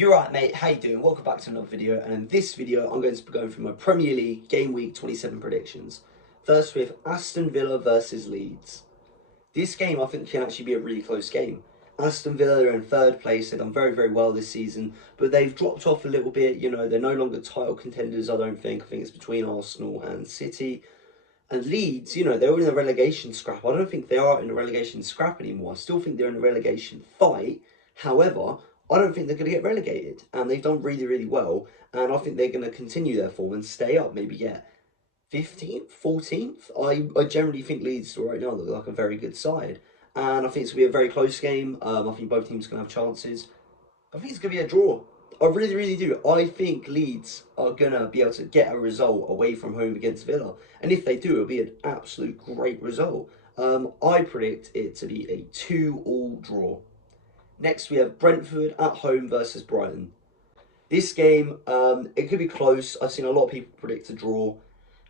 You're right, mate. How you doing? Welcome back to another video. And in this video, I'm going to be going through my Premier League Game Week 27 predictions. First with Aston Villa versus Leeds. This game, I think, can actually be a really close game. Aston Villa are in third place. They've done very, very well this season. But they've dropped off a little bit. You know, they're no longer title contenders, I don't think. I think it's between Arsenal and City. And Leeds, you know, they're in a relegation scrap. I don't think they are in a relegation scrap anymore. I still think they're in a relegation fight. However, I don't think they're going to get relegated. And they've done really, really well. And I think they're going to continue their form and stay up, maybe get 15th, 14th. I generally think Leeds right now look like a very good side. And I think it's going to be a very close game. I think both teams are going to have chances. I think it's going to be a draw. I really, really do. I think Leeds are going to be able to get a result away from home against Villa. And if they do, it'll be an absolute great result. I predict it to be a 2-2 draw. Next, we have Brentford at home versus Brighton. This game, it could be close. I've seen a lot of people predict a draw.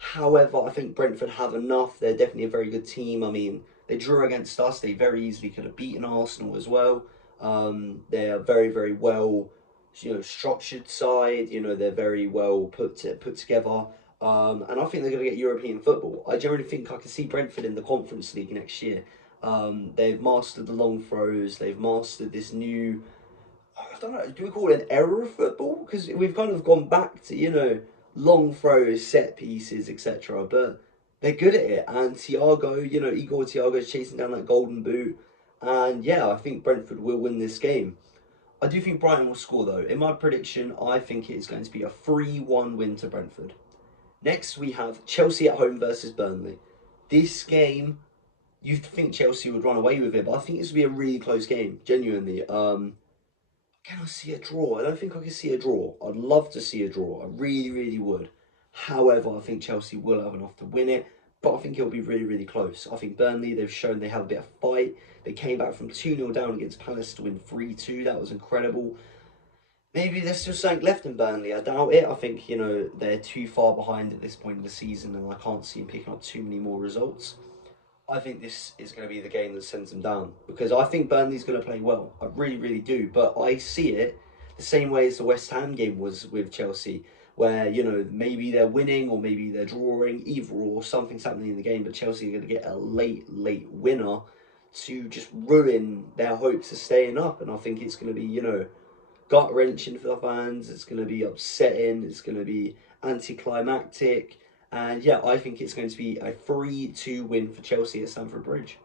However, I think Brentford have enough. They're definitely a very good team. I mean, they drew against us. They very easily could have beaten Arsenal as well. They're very, very well, structured side. You know, they're very well put together. And I think they're going to get European football. I generally think I can see Brentford in the Conference League next year. They've mastered the long throws. They've mastered this new, I don't know, do we call it an era of football? Because we've kind of gone back to, long throws, set pieces, etc. But they're good at it. And Thiago, Igor Thiago's chasing down that golden boot. And yeah, I think Brentford will win this game. I do think Brighton will score though. In my prediction, I think it is going to be a 3-1 win to Brentford. Next, we have Chelsea at home versus Burnley. This game, you'd think Chelsea would run away with it, but I think this would be a really close game, genuinely. Can I see a draw? I don't think I can see a draw. I'd love to see a draw. I really, really would. However, I think Chelsea will have enough to win it, but I think it'll be really, really close. I think Burnley, they've shown they have a bit of fight. They came back from 2-0 down against Palace to win 3-2. That was incredible. Maybe there's still something left in Burnley. I doubt it. I think, they're too far behind at this point in the season and I can't see them picking up too many more results. I think this is going to be the game that sends them down because I think Burnley's going to play well. I really, really do. But I see it the same way as the West Ham game was with Chelsea, where, maybe they're winning or maybe they're drawing, either or something's happening in the game, but Chelsea are going to get a late, late winner to just ruin their hopes of staying up. And I think it's going to be, gut wrenching for the fans. It's going to be upsetting. It's going to be anticlimactic. And yeah, I think it's going to be a 3-2 win for Chelsea at Stamford Bridge.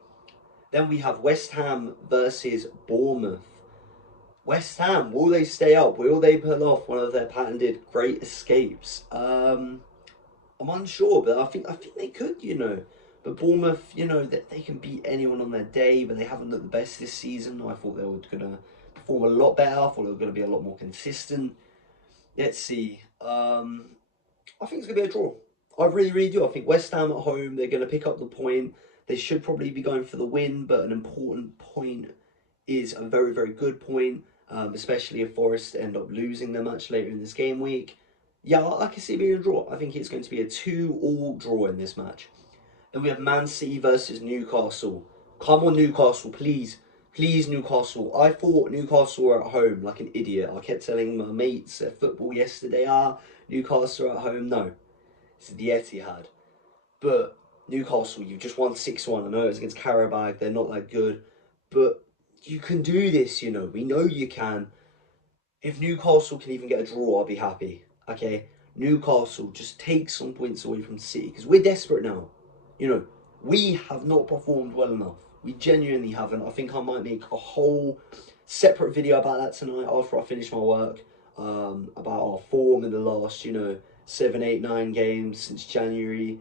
Then we have West Ham versus Bournemouth. West Ham, will they stay up? Will they pull off one of their patented great escapes? I'm unsure, but I think they could, But Bournemouth, that they can beat anyone on their day, but they haven't looked the best this season. I thought they were gonna perform a lot better. I thought they were gonna be a lot more consistent. Let's see. I think it's gonna be a draw. I really, really do. I think West Ham at home, they're gonna pick up the point. They should probably be going for the win, but an important point is a very, very good point. Especially if Forest end up losing their match later in this game week. Yeah, I can see it being a draw. I think it's going to be a 2-2 draw in this match. Then we have Man City versus Newcastle. Come on, Newcastle, please. Please, Newcastle. I thought Newcastle were at home like an idiot. I kept telling my mates at football yesterday, Newcastle at home. No, it's the Etihad. But Newcastle, you've just won 6-1. I know it's against Karabag. They're not that good. But you can do this, We know you can. If Newcastle can even get a draw, I'll be happy. Okay? Newcastle, just take some points away from City. Because we're desperate now. We have not performed well enough. We genuinely haven't. I think I might make a whole separate video about that tonight after I finish my work. About our form in the last, 7, 8, 9 games since January.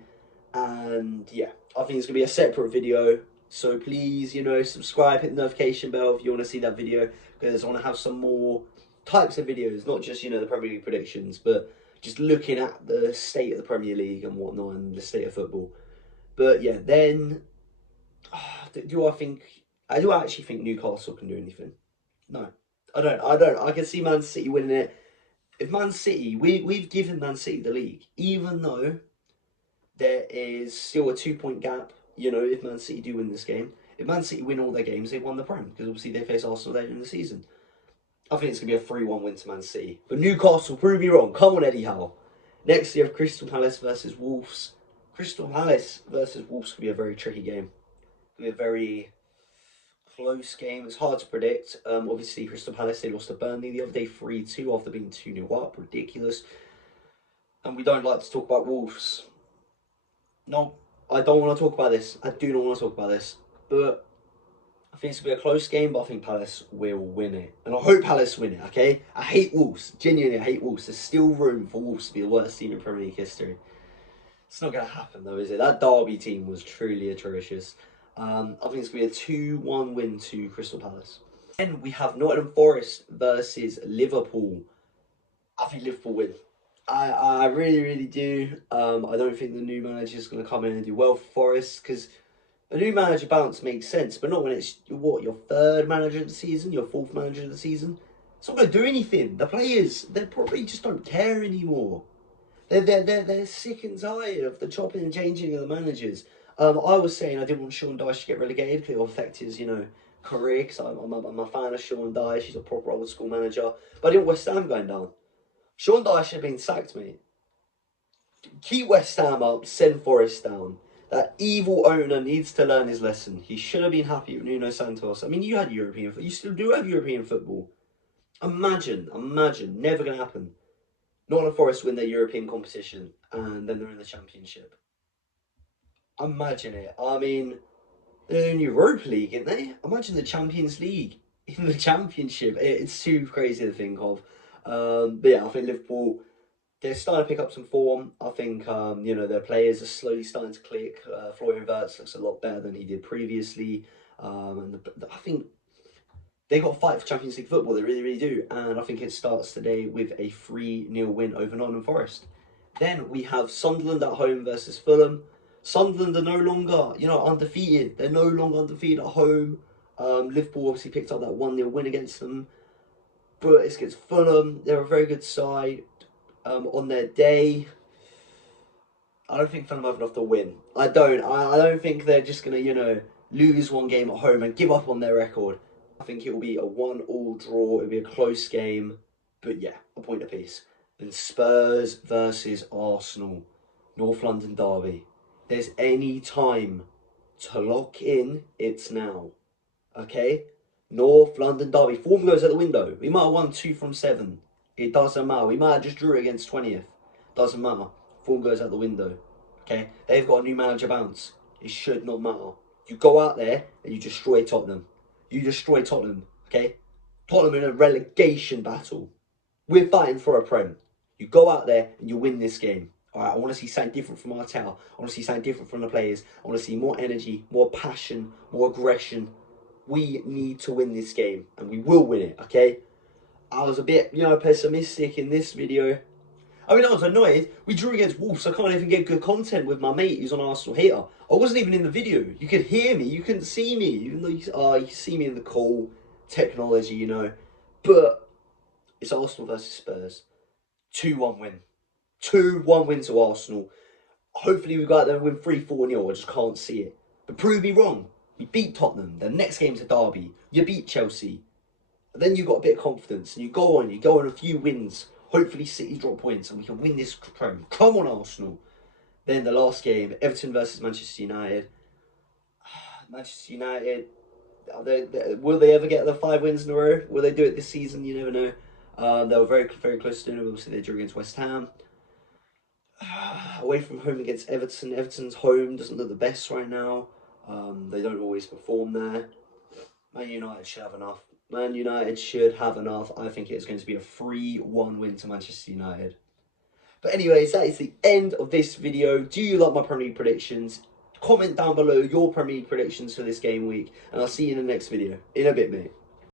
And yeah, I think it's going to be a separate video. So please, subscribe, hit the notification bell if you want to see that video. Because I want to have some more types of videos. Not just, the Premier League predictions. But just looking at the state of the Premier League and whatnot. And the state of football. But yeah, then do I actually think Newcastle can do anything? No, I don't. I can see Man City winning it. If Man City, we've given Man City the league, even though there is still a 2-point gap. If Man City do win this game, if Man City win all their games, they've won the Prem because obviously they face Arsenal later in the season. I think it's going to be a 3-1 win to Man City. But Newcastle, prove me wrong. Come on, Eddie Howe. Next, you have Crystal Palace versus Wolves. Crystal Palace versus Wolves could be a very tricky game. It could be a very close game. It's hard to predict. Obviously, Crystal Palace, they lost to Burnley the other day 3-2 after being 2-0 up. Ridiculous. And we don't like to talk about Wolves. No, I don't want to talk about this. I do not want to talk about this. But I think it's going to be a close game, but I think Palace will win it. And I hope Palace win it, okay? I hate Wolves. Genuinely, I hate Wolves. There's still room for Wolves to be the worst team in Premier League history. It's not going to happen, though, is it? That Derby team was truly atrocious. I think it's going to be a 2-1 win to Crystal Palace. Then we have Nottingham Forest versus Liverpool. I think Liverpool win. I really, really do. I don't think the new manager is going to come in and do well for Forest, because a new manager bounce makes sense, but not when it's, your third manager of the season, your fourth manager of the season. It's not going to do anything. The players, they probably just don't care anymore. They're sick and tired of the chopping and changing of the managers. I was saying I didn't want Sean Dyche to get relegated because it will affect his, career, because I'm a fan of Sean Dyche. He's a proper old school manager. But I didn't want West Ham going down. Sean Dyche should have been sacked, mate. Keep West Ham up, send Forest down. That evil owner needs to learn his lesson. He should have been happy with Nuno Santos. I mean, you had European football. You still do have European football. Imagine, never going to happen. Nottingham Forest win their European competition and then they're in the Championship. Imagine it. I mean, they're in Europa League, aren't they? Imagine the Champions League in the Championship. It's too crazy to think of. But yeah, I think Liverpool, they're starting to pick up some form. I think, their players are slowly starting to click. Florian Wirtz looks a lot better than he did previously. And I think they got to fight for Champions League football. They really, really do. And I think it starts today with a 3-0 win over Nottingham Forest. Then we have Sunderland at home versus Fulham. Sunderland are no longer, undefeated. They're no longer undefeated at home. Liverpool obviously picked up that 1-0 win against them. But it's against Fulham. They're a very good side on their day. I don't think Fulham have enough to win. I don't think they're just going to, lose one game at home and give up on their record. I think it will be a 1-1 draw. It'll be a close game. But yeah, a point apiece. Then Spurs versus Arsenal. North London derby. There's any time to lock in, it's now. Okay? North London derby. Form goes out the window. We might have won 2 from 7. It doesn't matter. We might have just drew against 20th. Doesn't matter. Form goes out the window. Okay? They've got a new manager bounce. It should not matter. You go out there and you destroy Tottenham. You destroy Tottenham. Okay? Tottenham in a relegation battle. We're fighting for a Prem. You go out there and you win this game. Alright, I want to see something different from Martel. I want to see something different from the players. I want to see more energy, more passion, more aggression. We need to win this game, and we will win it, okay? I was a bit, pessimistic in this video. I mean, I was annoyed. We drew against Wolves, so I can't even get good content with my mate who's an Arsenal hater. I wasn't even in the video. You could hear me. You couldn't see me, even though you can see me in the call, technology, But it's Arsenal versus Spurs. 2-1 win. 2-1 win to Arsenal. Hopefully we go out there and win 3-4-0. I just can't see it. But prove me wrong. We beat Tottenham. The next game's a derby. You beat Chelsea. And then you got a bit of confidence. And you go on a few wins. Hopefully City drop points and we can win this Prem. Come on, Arsenal. Then the last game, Everton versus Manchester United. Manchester United, will they ever get the 5 wins in a row? Will they do it this season? You never know. They were very, very close to doing it. Obviously, they drew against West Ham. Away from home against Everton. Everton's home doesn't look the best right now. They don't always perform there. Man United should have enough. Man United should have enough. I think it's going to be a 3-1 win to Manchester United. But anyways, that is the end of this video. Do you like my Premier League predictions? Comment down below your Premier League predictions for this game week. And I'll see you in the next video. In a bit, mate.